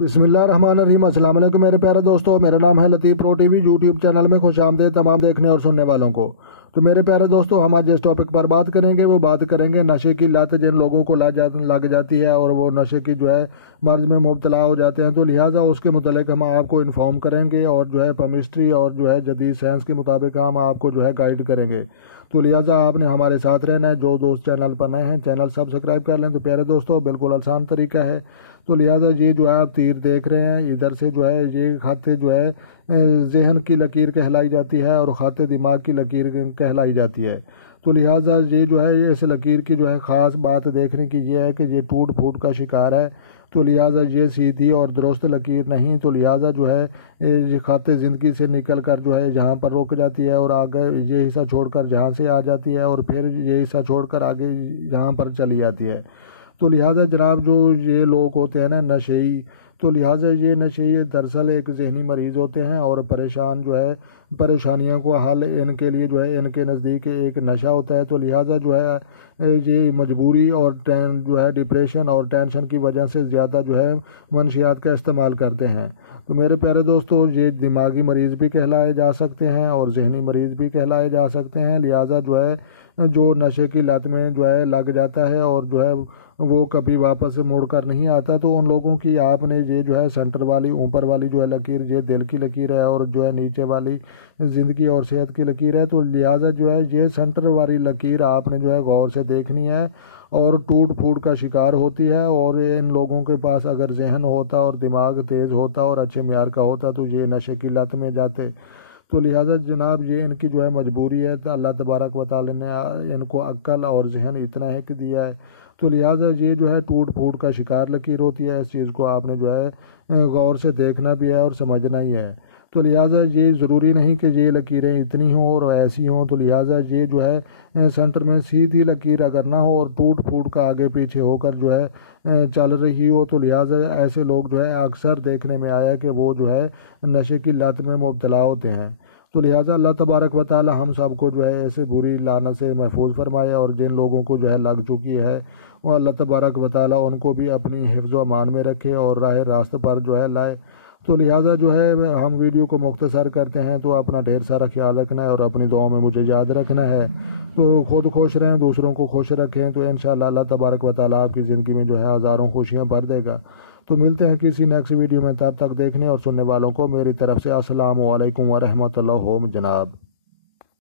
بسم اللہ الرحمن الرحیم۔ السلام علیکم میرے پیارے دوستو، میرا نام ہے لطیف پرو ٹی وی یوٹیوب چینل میں خوش آمدید تمام دیکھنے اور سننے والوں کو۔ تو میرے پیارے دوستو، ہم آج جس ٹاپک پر بات کریں گے وہ بات کریں گے نشے کی لت جن لوگوں کو لگ جاتی ہے اور وہ نشے کی مرض میں مبتلا ہو جاتے ہیں، تو لہٰذا اس کے متعلق ہم آپ کو انفارم کریں گے اور کیمسٹری اور جدید سائنس کے مطابق ہم آپ کو گائیڈ کریں گے۔ تو لہٰذا آپ نے ہمارے ساتھ رہنا ہے۔ جو دوست چینل پر نئے ہیں چینل سبسکرائب کر لیں۔ تو پیارے دوستو، بالکل آسان طریقہ ہے۔ تو لہٰذا یہ آپ تیر دیکھ رہے ہیں، ادھر سے یہ خط ذہن کی لکیر کہلائی جاتی ہے اور خط دماغ کی لکیر کہلائی جاتی ہے۔ تو لہٰذا یہ اس لکیر کی خاص بات دیکھنے کی یہ ہے کہ یہ ٹوٹ پھوٹ کا شکار ہے۔ تو لہٰذا یہ سیدھی اور درست لکیر نہیں، تو لہٰذا یہ خط زندگی سے نکل کر جہاں پر رک جاتی ہے اور آگے یہ حصہ چھوڑ کر جہاں سے آ جاتی ہے اور پھر یہ حصہ چھوڑ کر آگے یہاں پر چلی جاتی ہے۔ تو لہٰذا جناب یہ لوگ ہوتے ہیں نا نشئی، تو لہٰذا یہ نشئی دراصل ایک ذہنی مریض ہوتے ہیں اور پریشانیوں کو حل ان کے لیے ان کے نزدیک ایک نشہ ہوتا ہے۔ تو لہٰذا یہ مجبوری اور ڈپریشن اور ٹینشن کی وجہ سے زیادہ منشیات کا استعمال کرتے ہیں۔ تو میرے پیارے دوستو، یہ دماغی مریض بھی کہلائے جا سکتے ہیں اور ذہنی مریض بھی کہلائے جا سکتے ہیں۔ لہٰذا جو نشے کی لت میں لگ جاتا ہے اور وہ کبھی واپس مڑ کر نہیں آتا، تو ان لوگوں کی آپ نے یہ سینٹر والی اوپر والی لکیر یہ دل کی لکیر ہے اور نیچے والی زندگی اور صحت کی لکیر ہے۔ تو لہٰذا یہ سینٹر والی لکیر آپ نے غور سے دیکھنی ہے اور ٹوٹ پھوٹ کا شکار ہوتی ہے۔ اور ان لوگوں کے پاس اگر ذہن ہوتا اور دماغ تیز ہوتا اور اچھے معیار کا ہوتا تو یہ نشے کی لت میں جاتے۔ تو لہٰذا جناب یہ ان کی مجبوری ہے۔ اللہ تبارک و تعالی نے ان کو عقل اور ذہن اتنا ہے دیا ہے۔ تو لہٰذا یہ ٹوٹ پھوٹ کا شکار لکیر ہوتی ہے۔ اس چیز کو آپ نے غور سے دیکھنا بھی ہے اور سمجھنا ہی ہے۔ تو لہٰذا یہ ضروری نہیں کہ یہ لکیریں اتنی ہوں اور ایسی ہوں۔ تو لہٰذا یہ سینٹر میں سیدھی لکیر اگر نہ ہو اور ٹوٹ پھوٹ کا آگے پیچھے ہو کر چل رہی ہو، تو لہٰذا ایسے لوگ اکثر دیکھنے میں آیا کہ وہ نشے کی لت میں مبتلا ہوتے ہیں۔ تو لہٰذا اللہ تبارک و تعالی ہم سب کو ایسے بری لعنت سے محفوظ فرمائے، اور جن لوگوں کو لگ چکی ہے وہ اللہ تبارک و تعالی ان کو بھی اپنی حفظ و امان میں رکھے اور راہ راست پر لائے۔ تو لہٰذا ہم ویڈیو کو مختصر کرتے ہیں۔ تو اپنا ڈھیر سارا خیال رکھنا ہے اور اپنی دعاؤں میں مجھے یاد رکھنا ہے۔ تو خود خوش رہیں، دوسروں کو خوش رکھیں، تو انشاءاللہ اللہ تبارک و تعالی آپ کی زندگی میں ہزاروں خوشیاں بھر دے گا۔ تو ملتے ہیں کسی نیکسٹ ویڈیو میں، تب تک دیکھنے اور سننے والوں کو میری طرف سے السلام علیکم ورحمۃ اللہ جناب۔